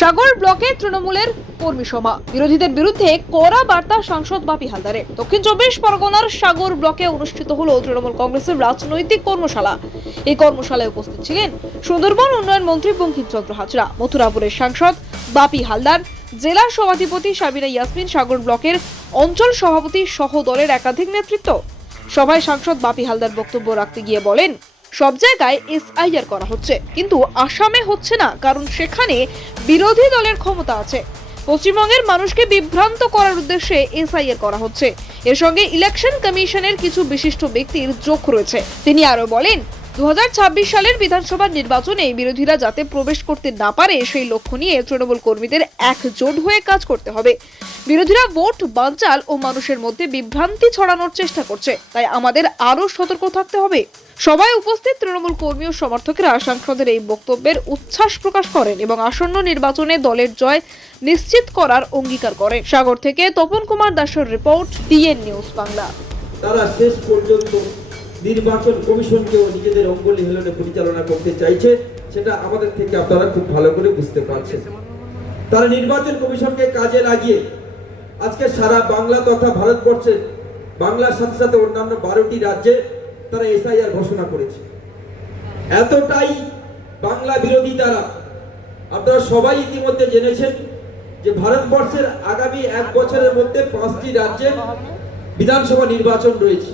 সাগর ব্লকে তৃণমূলের কর্মী সভা। বিরোধীদের বিরুদ্ধে কড়া বার্তা সাংসদ বাপি হালদারে দক্ষিণ চব্বিশ পরগনার সাগর ব্লকে অনুষ্ঠিত হল তৃণমূল কংগ্রেসের রাজনৈতিক কর্মশালা। এই কর্মশালায় উপস্থিত ছিলেন সুন্দরবন উন্নয়ন মন্ত্রী বঙ্কিমচন্দ্র হাজরা, মথুরাপুরের সাংসদ বাপি হালদার, জেলা সভাধিপতি সাবিনা ইয়াসমিন, সাগর ব্লকের অঞ্চল সভাপতি সহ দলের একাধিক নেতৃত্ব। সভায় সাংসদ বাপি হালদার বক্তব্য রাখতে গিয়ে বলেন সব জায়গায় এসআইআর করা হচ্ছে। কিন্তু আসামে হচ্ছে না, কারণ সেখানে বিরোধী দলের ক্ষমতা আছে। পশ্চিমবঙ্গের মানুষকে বিভ্রান্ত করার উদ্দেশ্যে এসআইআর করা হচ্ছে। এর সঙ্গে ইলেকশন কমিশনের কিছু বিশিষ্ট ব্যক্তির যোগ রয়েছে। তিনি আরও বলেন দু হাজার ছাব্বিশ সালের বিধানসভা নির্বাচনে বিরোধীরা যাতে প্রবেশ করতে না পারে, সেই লক্ষ্য নিয়ে তৃণমূল কর্মীদের একজোট হয়ে কাজ করতে হবে। বিরোধীরা ভোট, বানচাল ও মানুষের মধ্যে বিভ্রান্তি ছড়ানোর চেষ্টা করছে। তাই আমাদের আরও সতর্ক থাকতে হবে। সবাই উপস্থিত তৃণমূল কর্মী ও সমর্থকেরা সাংসদের এই বক্তব্যের উচ্ছ্বাস প্রকাশ করেন এবং আসন্ন নির্বাচনে দলের জয় নিশ্চিত করার অঙ্গীকার করেন। সাগর থেকে তপন কুমার দাসের রিপোর্ট, ডিএন নিউজ বাংলা। তারা শেষ পর্যন্ত নির্বাচন কমিশনকেও নিজেদের অঙ্গলি হেলনে পরিচালনা করতে চাইছে, সেটা আমাদের থেকে আপনারা খুব ভালো করে বুঝতে পারছেন। তারা নির্বাচন কমিশনকে কাজে লাগিয়ে আজকে সারা বাংলা তথা ভারতবর্ষের বাংলার সাথে সাথে অন্যান্য বারোটি রাজ্যে তারা এসআইআর ঘোষণা করেছে। এতটাই বাংলা বিরোধী তারা। আপনারা সবাই ইতিমধ্যে জেনেছেন যে ভারতবর্ষের আগামী এক বছরের মধ্যে পাঁচটি রাজ্যে বিধানসভা নির্বাচন রয়েছে।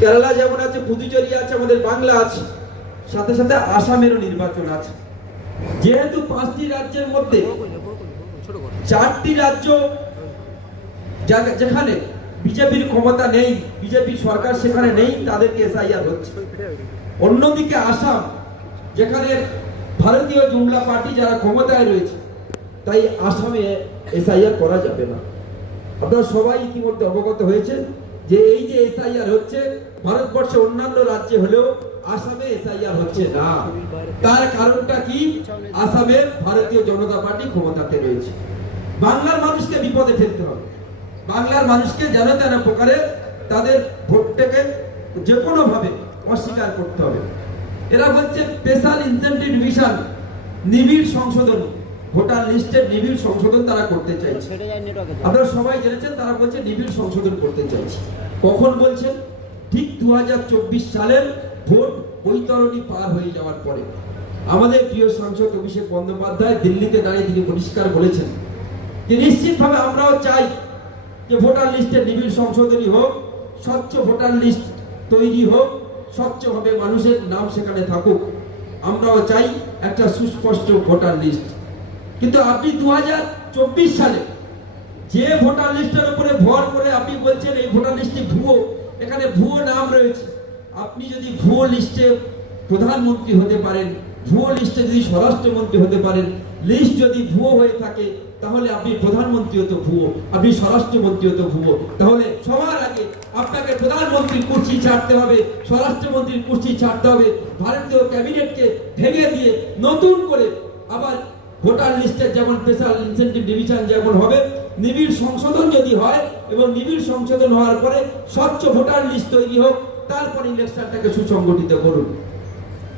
কেরালা যেমন আছে, পুদুচেরি আছে, আমাদের বাংলা আছে, সাথে সাথে আসামেরও নির্বাচন আছে। যেহেতু পাঁচটি রাজ্যের মধ্যে চারটি রাজ্য যেখানে বিজেপির ক্ষমতা নেই, বিজেপি সরকার সেখানে নেই, তাদেরকে এসআইআর হচ্ছে। অন্যদিকে আসাম, যেখানে ভারতীয় জুমলা পার্টি যারা ক্ষমতায় রয়েছে, তাই আসামে এসআইআর করা যাবে না। আপনারা সবাই ইতিমধ্যে অবগত হয়েছে যে এই যে এসআইআর হচ্ছে, ভারতবর্ষে অন্যান্য রাজ্যে হলেও আসামে এসআইআর হচ্ছে না। তার কারণটা কি? আসামের ভারতীয় জনতা পার্টি ক্ষমতাতে রয়েছে। বাংলার মানুষকে বিপদে ফেলতে হবে। বাংলার মানুষকে যেন তেন প্রকারে তাদের ভোটটাকে যে কোনো ভাবে অস্বীকার করতে হবে। এরা হচ্ছে স্পেশাল ইনসেন্টিভ ডিভিশন নিবিড় সংশোধন ভোটার লিস্টের নিবিড় সংশোধন তারা করতে চাইছে। আপনারা সবাই জেনেছেন তারা বলছে নিবিড় সংশোধন করতে চাইছে। কখন বলছেন? ঠিক দু হাজার চব্বিশ সালের ভোট বৈতরণী পার হয়ে যাওয়ার পরে। আমাদের প্রিয় সাংসদ অভিষেক বন্দ্যোপাধ্যায় দিল্লিতে দাঁড়িয়ে তিনি পরিষ্কার বলেছেন। যে নিশ্চিতভাবে আমরাও চাই যে ভোটার লিস্টের নিবিড় সংশোধনী হোক, স্বচ্ছ ভোটার লিস্ট তৈরি হোক, স্বচ্ছভাবে মানুষের নাম সেখানে থাকুক। আমরাও চাই একটা সুস্পষ্ট ভোটার লিস্ট। কিন্তু আপনি দু হাজার চব্বিশ সালে যে ভোটার লিস্টের উপরে ভর করে আপনি বলছেন, এই ভোটার লিস্টটি ভুয়ো, এখানে ভুয়ো নাম রয়েছে। আপনি যদি ভুয়ো লিস্টে প্রধানমন্ত্রী হতে পারেন ভুয়ো লিস্টে যদি স্বরাষ্ট্রমন্ত্রী হতে পারেন, লিস্ট যদি ভুয়ো হয়ে থাকে, তাহলে আপনি প্রধানমন্ত্রী হতো ভুয়ো, আপনি স্বরাষ্ট্রমন্ত্রী হতো ভুয়ো। তাহলে সবার আগে আপনাকে প্রধানমন্ত্রীর কুর্সি ছাড়তে হবে, স্বরাষ্ট্রমন্ত্রীর কুর্সি ছাড়তে হবে, ভারতীয় ক্যাবিনেটকে ভেঙে দিয়ে নতুন করে আবার ভোটার লিস্টের যেমন স্পেশাল ইনসেন্টিভ ডিভিশন যেমন হবে, নিবিড় সংশোধন যদি হয় এবং নিবিড় সংশোধন হওয়ার পরে স্বচ্ছ ভোটার লিস্ট তৈরি হোক, তারপর ইলেকশনটাকে সুসংগঠিত করুন।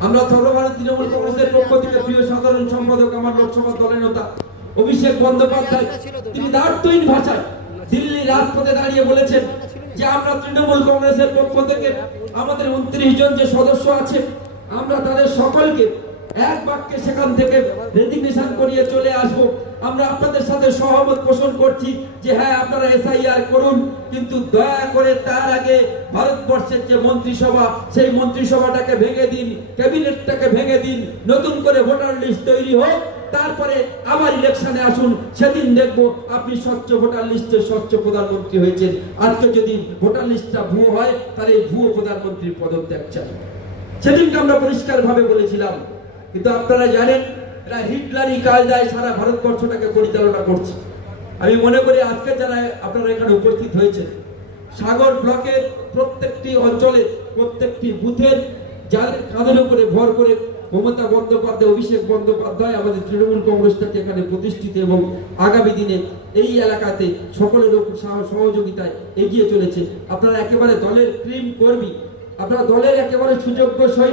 আমরা সর্বভারত তৃণমূল কংগ্রেসের পক্ষ থেকে প্রিয় সাধারণ সম্পাদক আমার লোকসভা দলের নেতা অভিষেক বন্দ্যোপাধ্যায়, তিনি দার্থহীন ভাষায় দিল্লি রাজপথে দাঁড়িয়ে বলেছেন যে আমরা তৃণমূল কংগ্রেসের পক্ষ থেকে আমাদের উনত্রিশ জন যে সদস্য আছে, আমরা তাদের সকলকে এক বাক্যে সেখান থেকে রেজিগনেশন করিয়ে চলে আসব। আমরা আপনাদের সাথে সহমত পোষণ করছি যে হ্যাঁ আপনারা এসআইআর করুন, কিন্তু দয়া করে তার আগে ভারতবর্ষের যে মন্ত্রিসভা, সেই মন্ত্রিসভাটাকে ভেঙে দিন, ক্যাবিনেটটাকে ভেঙে দিন, নতুন করে ভোটার লিস্ট তৈরি হোক, তারপরে আবার ইলেকশনে আসুন, সেদিন দেখব আপনি স্বচ্ছ ভোটার লিস্টে স্বচ্ছ প্রধানমন্ত্রী হয়েছেন। আজকে যদি ভোটার লিস্টটা ভুয়ো হয়, তাহলে ভুয়ো প্রধানমন্ত্রীর পদত্যাগ চাই। সেদিনকে আমরা পরিষ্কারভাবে বলেছিলাম কিন্তু আপনারা জানেন, এরা হিটলারি কায়দায় সারা ভারতবর্ষটাকে পরিচালনা করছে। আমি মনে করি আজকে যারা আপনারা এখানে উপস্থিত হয়েছে সাগর ব্লকের প্রত্যেকটি অঞ্চলে, প্রত্যেকটি বুথের যাদের কাঁধের উপরে ভর করে মমতা বন্দ্যোপাধ্যায়, অভিষেক বন্দ্যোপাধ্যায় আমাদের তৃণমূল কংগ্রেসটাকে এখানে প্রতিষ্ঠিত এবং আগামী দিনে এই এলাকাতে সকলের সহযোগিতায় এগিয়ে চলেছে। আপনারা একেবারে দলের ক্রিম কর্মী, আপনারা দলের একেবারে সুযোগ্য সৈনিক।